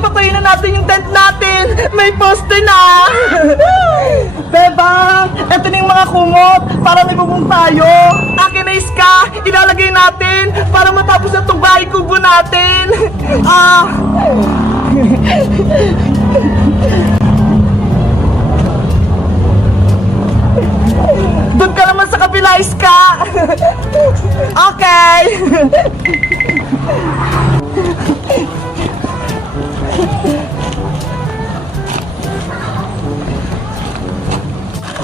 patayin na natin yung tent natin. May poste na. Bebang, eto na yung mga kumot para may bubong tayo. Akin na Iska, ilalagay natin para matapos na itong bahay kubo natin. Doon ka naman sa kabila, Iska. Okay.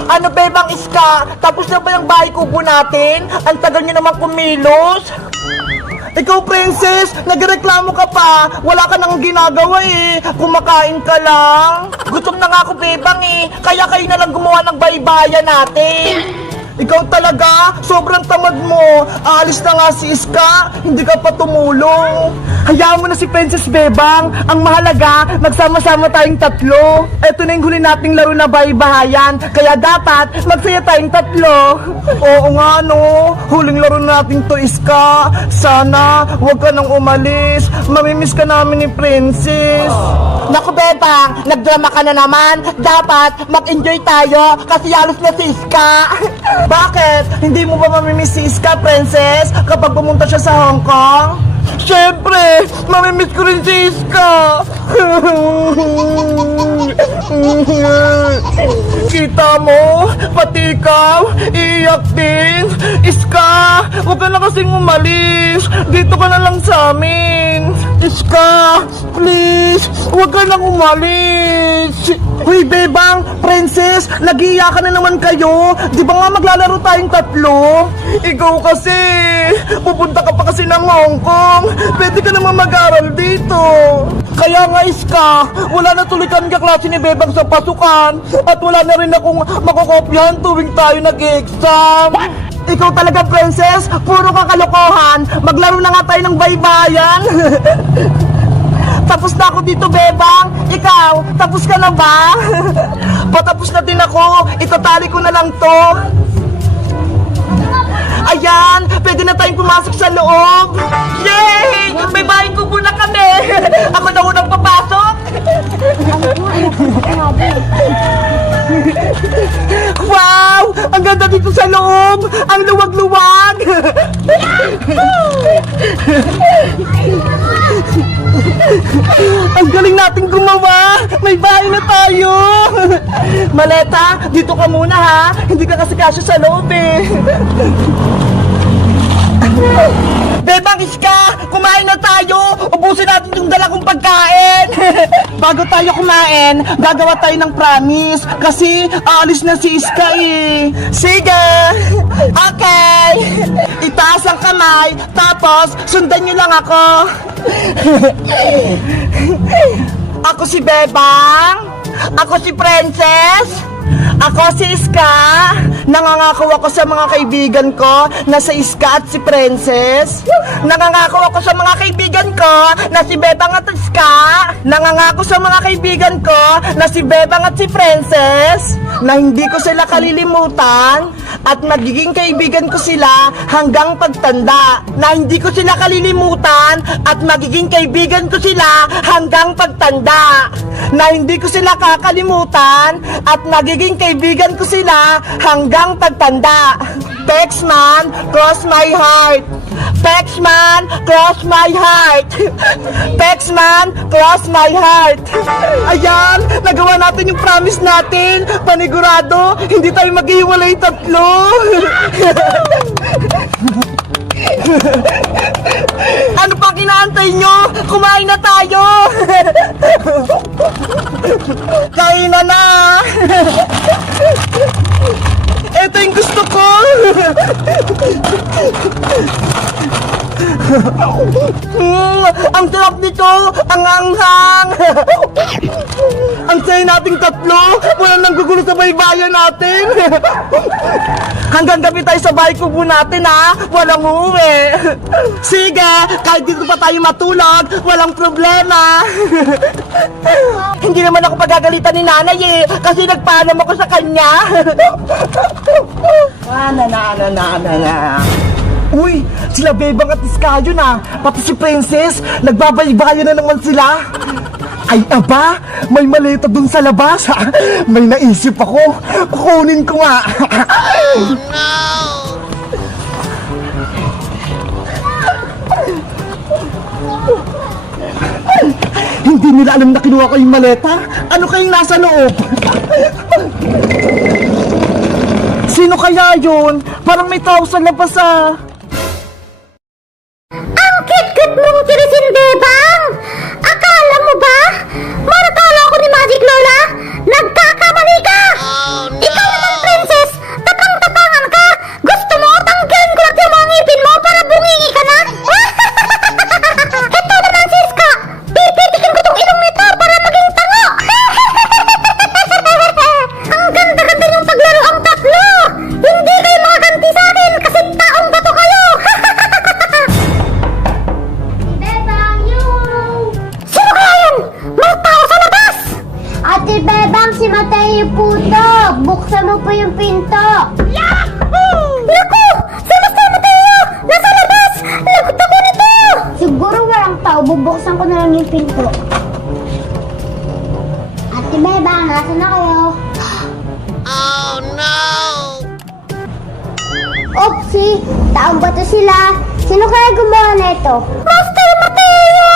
Ano bebang Iska? Tapos na ba yung bahay kubo natin? Ang tagal niyo naman kumilos. Ikaw, Princess, nagreklamo ka pa. Wala ka nang ginagawa eh. Kumakain ka lang. Gutom na nga ako, bebang eh. Kaya kayo na lang gumawa ng baybayan natin. Ikaw talaga, sobrang tamad mo. Aalis na nga si Iska, hindi ka pa tumulong. Hayaan mo na si Princess Bebang. Ang mahalaga, magsama-sama tayong tatlo. Eto na yung huli nating laro na bahay-bahayan. Kaya dapat, magsaya tayong tatlo. Oo nga no, huling laro natin to Iska. Sana, huwag ka nang umalis. Mamimiss ka namin ni Princess. Naku Bebang, nagdrama ka na naman. Dapat, mag-enjoy tayo kasi halos na si Iska. Bakit? Hindi mo ba mamimiss si Iska, Princess, kapag pumunta siya sa Hong Kong? Siyempre, mamimiss ko rin si Iska. Kita mo, pati ikaw, iiyak din. Iska, huwag ka na kasing umalis. Dito ka na lang sa amin. Iska, please, huwag ka nang umalis. Hoy, Bebang, Princess, nag-iiyakan na naman kayo. Di ba nga maglalaro tayong tatlo? Ikaw kasi, pupunta ka pa kasi ng Hong Kong. Pwede ka naman mag-aral dito. Kaya nga, Iska, wala na tuloy kami kaklase ni Bebang sa pasukan. At wala na rin akong makokopyahan tuwing tayo nag-exam. Ikaw talaga, Princess, puro ka kalokohan. Maglaro na nga tayo ng baybayan. Tapos na ako dito, Bebang. Ikaw, tapos ka na ba? Patapos na din ako. Itatali ko na lang to. Ayan, pwede na tayong pumasok sa loob. Yay! May bahay kubo na kami. Ako na unang papasok. Wow! Ang ganda dito sa loob. Ang luwag-luwag. Ang galing nating gumawa. May bahay na tayo. Maleta, dito ka muna ha. Hindi ka kasi kasya sa loob eh. Bebang Iska, kumain na tayo. Ubusin natin yung dala kong pagkain. Bago tayo kumain, gagawa tayo ng promise. Kasi aalis na si Iska eh. Sige. Okay. Itaas ang kamay, tapos sundan niyo lang ako. Ako si Bebang. Ako si Princess. Ako si Iska. Nangangako ako sa mga kaibigan ko na si Iska at si Princess. Nangangako ako sa mga kaibigan ko na si Bebang at Iska. Nangangako sa mga kaibigan ko na si Bebang at si Princess na hindi ko sila kalilimutan at magiging kaibigan ko sila hanggang pagtanda. Na hindi ko sila kalilimutan at magiging kaibigan ko sila hanggang pagtanda. Na hindi ko sila kakalimutan at magiging kaibigan ko sila hanggang pagtanda. Texman, cross my heart. Texman, cross my heart. Texman, cross my heart. Ayan, nagawa natin yung promise natin. Panigurado, hindi tayo maghiwalay tatlo. Ano pang inaantay nyo? Kumain na tayo. Kain na. Ito yung gusto ko. Ang sarap nito. Ang anghang. Ang saya nating tatlo. Walang nanggugulo sa baybayan natin. Hanggang gabi tayo sa bahay kubo natin ha. Walang uuwi. Sige, kahit dito pa tayo matulog, walang problema. Hindi naman ako pagagalitan ni nanay eh. Kasi nagpaalam ako sa kanya. Uy, sila Bebang at Iska yun ah. Pati si Princess, nagbabaybayan na naman sila. Ay aba, may maleta dun sa labas. May naisip ako. Kukunin ko nga. Hindi nila alam na kinuha ko yung maleta. Ano kayong nasa loob? Sino kaya yun? Parang may tao sa labas ah. Ang cute-cute mong tirisin, Bebang! Akala mo ba? Maratala ako ni Magic Lola? Nagkakamali ka! Ikaw naman, princess! Tapang-tapangan ka! Gusto mo tanggalin ko lang yung mga ngipin mo para bungingi ka na? Ito naman, Siska! Pipitikin ko tong ilong nito para maging tango! Ang ganda-ganda yung paglaro ang tatlo! Hindi kayo makaganti sa akin kasi taong bato kayo! Bebang, yun! Sino kaya yun? May tao sa labas! Ate Bebang, si Mateo po to! Buksan mo po yung pinto! Yahoo! Naku! Si Master Mateo! Nasa labas! Lagot ako nito! Siguro walang tao. Bubuksan ko na lang yung pinto. Ate Bebang, nasa na kayo? Oopsie! Taong bato sila! Sino kaya gumawa na ito? Master Mateo!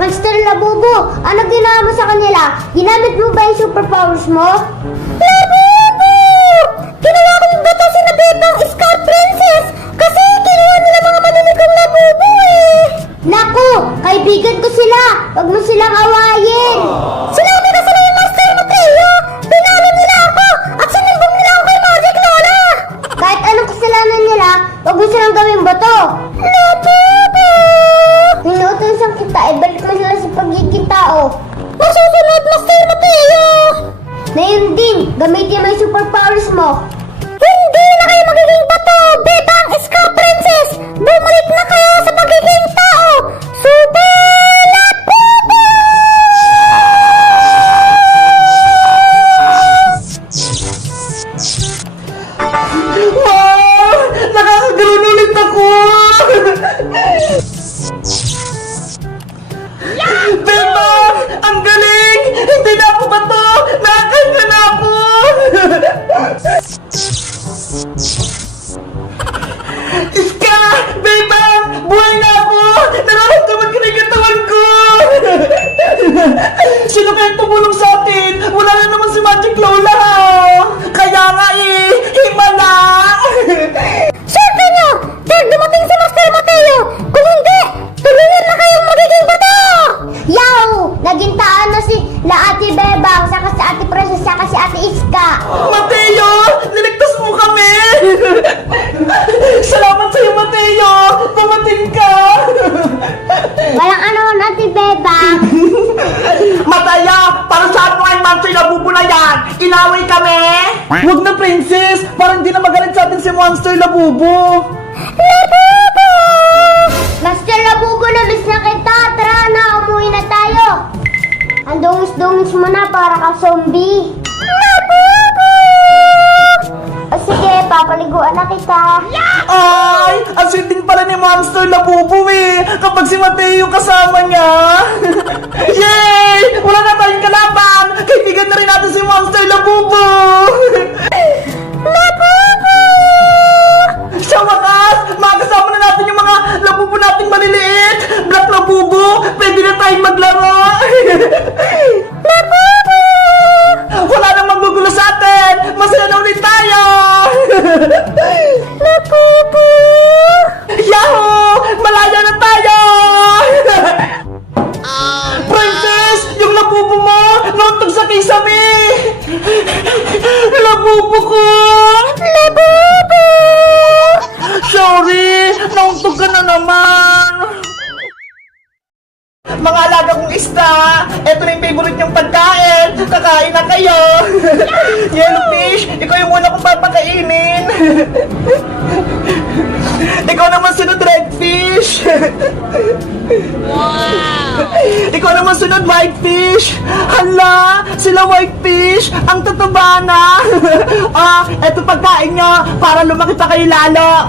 Master Labubo! Ano ginawa mo sa kanila? Ginamit mo ba yung superpowers mo? Labubo! Ginawa ko yung bato sina Bebang Scar Princess! Kasi kinuha nila mga manunikong Labubo eh! Naku! Kaibigan ko sila! Huwag mo silang awayin! Sinabi na sila yung Master Mateo! Pinalo nila ako! At sinimbong nila ako kay Magic Lola! Kahit anong kasalanan nila, huwag mo silang gawing bato! Labubo! Inuutosan kita, ibalik mo sila sa pagiging tao. Masusunod, Master Mateo! Ngayon din, gamitin mo yung superpowers mo. Hindi na kayo magiging bato, Bebang Scar Princess! Bumalik na kayo sa pagiging tao! Super Labubo! Wow! Nakakagano'n ulit ako! Bebang! Ang galing! Hindi na ako bato! Nakakanya na ako! Iska! Bebang! Buhay na ako! Nararamdaman ko na yung katawan ko! Sino kaya tumulong sa atin? Wala na naman si Magic Lola! Kaya nga eh! Himala! Swerte nyo! Dahil dumating si Master Mateo! Kung hindi, tulungan na kayong magiging bato! Yahoo! Naging taan na si Ate Bebang, saka si Ate Princess, saka si Ate Iska! Mateo! Niligtas mo kami! Salamat sa'yo, Mateo! Dumating ka! Walang anuman, Ate Bebang! Mataya! Para saan mo ang monster na bubo na yan? Inaway kami? Huwag na, princess! Parang di na magalit sa atin si Monster Labubo! Labubo! Master Labubo, nabis na kita! Tara na, umuwi na tayo! Ang dungis-dungis mo na para ka zombie! Labubo! O sige, papaliguan na kita! Ay! Ang sweet din pala ni Monster Labubo eh! Kapag si Mateo kasama niya! Yay! Wala na tayong kalaban! Kaibigan na rin natin si Monster Labubo! Labubo! Sa wakas, makakasama na natin yung mga labubo nating maliliit! Black Labubo! Pwede na tayong maglaro! Labubo! Wala nang magugulo sa atin! Masaya na ulit tayo! Labubo! Yahoo! Malaya na tayo! Princess! Yung labubo mo! Nauntog sa kisame! Labubo ko! Labubo! Sorry! Nauntog ka na naman! Mga alaga kong isda! Ito na yung favorite niyong pagkain! Kakain na kayo! Yellowfish! Ikaw yung una kong papakainin! Ikaw naman sunod, redfish! Ikaw naman sunod, whitefish! Hala! Sila whitefish! Ang tataba na! Eto pagkain nyo para lumaki pa kayo lalo!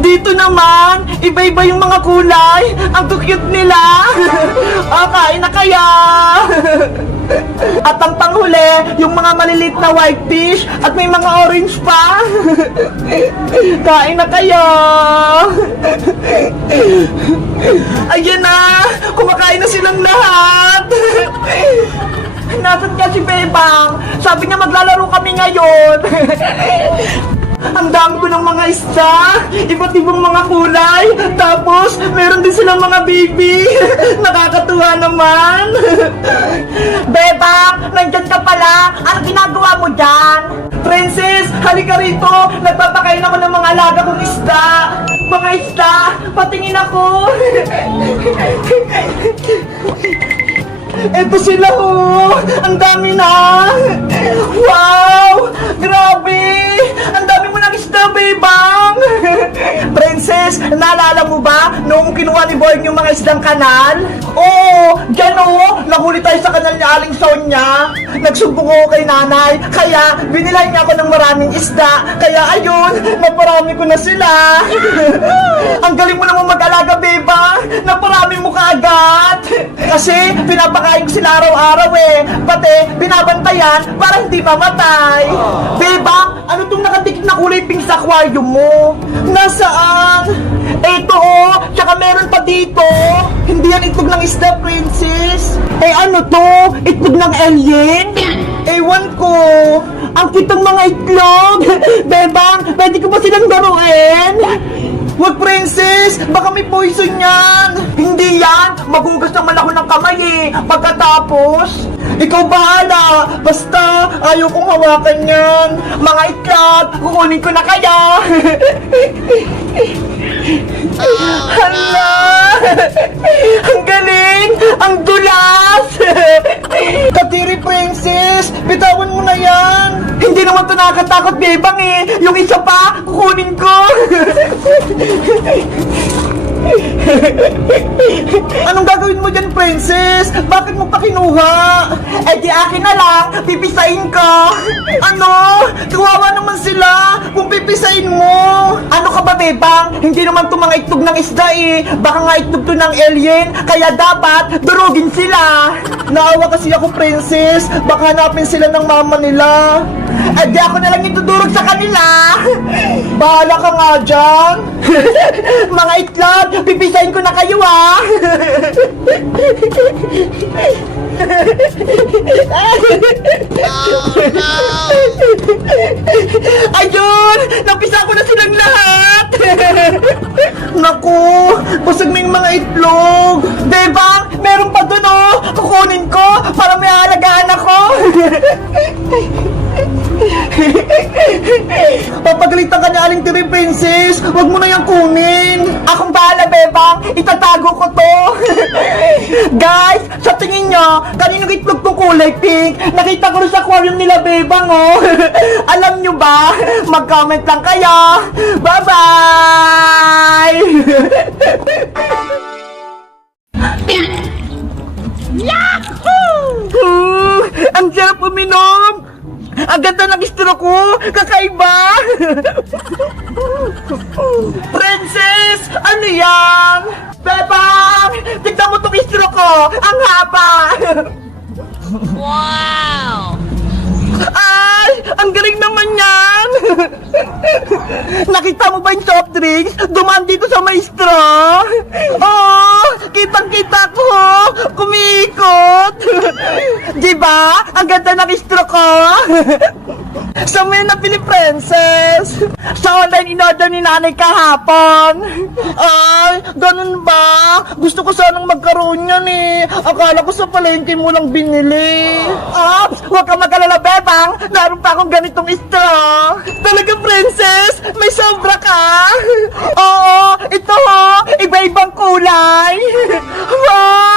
Dito naman, iba-iba yung mga kulay! Ang cute nila! Kain na kaya! At ang panghuli, yung mga maliliit na white fish at may mga orange pa. Kain na kayo! Ayan na! Kumakain na silang lahat! Nasaan nga si Bebang? Sabi niya maglalaro kami ngayon. Ang dami ko ng mga isda, iba't ibang mga kulay, tapos meron din silang mga baby. Nakakatuwa naman. Bebang, nandyan ka pala. Ano ginagawa mo dyan? Princess, halika rito. Nagpapakain ako ng mga alaga kong isda. Mga isda, patingin ako. Eto sila oh! Ang dami na! Wow! Grabe! Ang dami mo ng isda, Bebang! Princess, naalala mo ba noong kinuha ni Boy yung mga isdang kanal? Oo! Diyan oh! Nahuli tayo sa kanal ni Aling Sonia. Nagsumbong ako kay nanay. Kaya binilan niya ako ng maraming isda. Kaya ayun, naparami ko na sila. Ang galing mo naman mag-alaga, Bebang! Naparami mo kaagad! Kasi pinapakain ko sila araw-araw eh. Pati binabantayan para hindi mamatay. Bebang, ano tong nakadikit na kulay pink sa aquarium mo? Nasaan? Eto oh, tsaka meron pa dito. Hindi yan itlog ng isda, Princess. Eh ano to? Itlog ng alien? Ewan ko. Ang kitang mga itlog. Bebang, pwede ko ba silang daruin? Wag, Princess! Baka may poison yan! Hindi yan! Magugas naman ako ng kamay eh! Pagkatapos, ikaw bahala! Basta, ayaw kong hawakan yan! Mga itlog, kukunin ko na kaya! Hala! Ang galing! Ang dulas! Katiri, Princess! Bitawan mo na yan! Hindi naman ito nakakatakot, Bebang eh! Yung isa pa, kukunin ko! Anong gagawin mo dyan, Princess? Bakit mo pa kinuha? Eh di akin na lang, pipisain ko. Ano? Kawawa naman sila kung pipisain mo. Ano ka ba, Bebang? Hindi naman to mga itlog ng isda eh. Baka nga itlog to ng alien, kaya dapat durugin sila. Naawa kasi ako, Princess. Baka hanapin sila ng mama nila. Eh di ako na lang itudurog sa kanila. Bahala ka nga dyan. Mga itlog, pipisain ko na kayo ah. Ayun! Napisa ko na silang lahat! Naku! Busog na yung mga itlog! Bebang! Meron pa dun oh! Kukunin ko para may aalagaan ako! Papagalitan ka ni Aling Tiri, Princess! Huwag mo na yung kunin! Akong bahala, Bebang! Itatago ko to! Guys! Sa tingin nyo, kaninong itlog tong kulay pink? Nakita ko rin sa aquarium nila, Bebang, oh! Alam nyo ba? Mag-comment lang kayo! Bye-bye! Yahoo! Ang sarap uminom! Ang ganda ng istro ko! Kakaiba! Princess! Ano yan? Bebang! Tignan mo itong istro ko! Ang haba! Wow! Ay! Ang galing naman yan! Nakita mo ba yung soft drinks? Dumaan dito sa may straw! Oh! Kitang-kita ko! Kumikot! Diba? Ang ganda ng straw ko! Sa may napili, Princess! Sa online in-order ni nanay kahapon! Ay! Ganun ba? Gusto ko sanang magkaroon yan eh! Akala ko sa palengke mo lang binili! Ops! Huwag ka mag-alala, Bebang! Naroon pa akong ganitong straw! Talaga, Princess? May sobra ka? Oo! Ito ho! Iba-ibang kulay! Wow!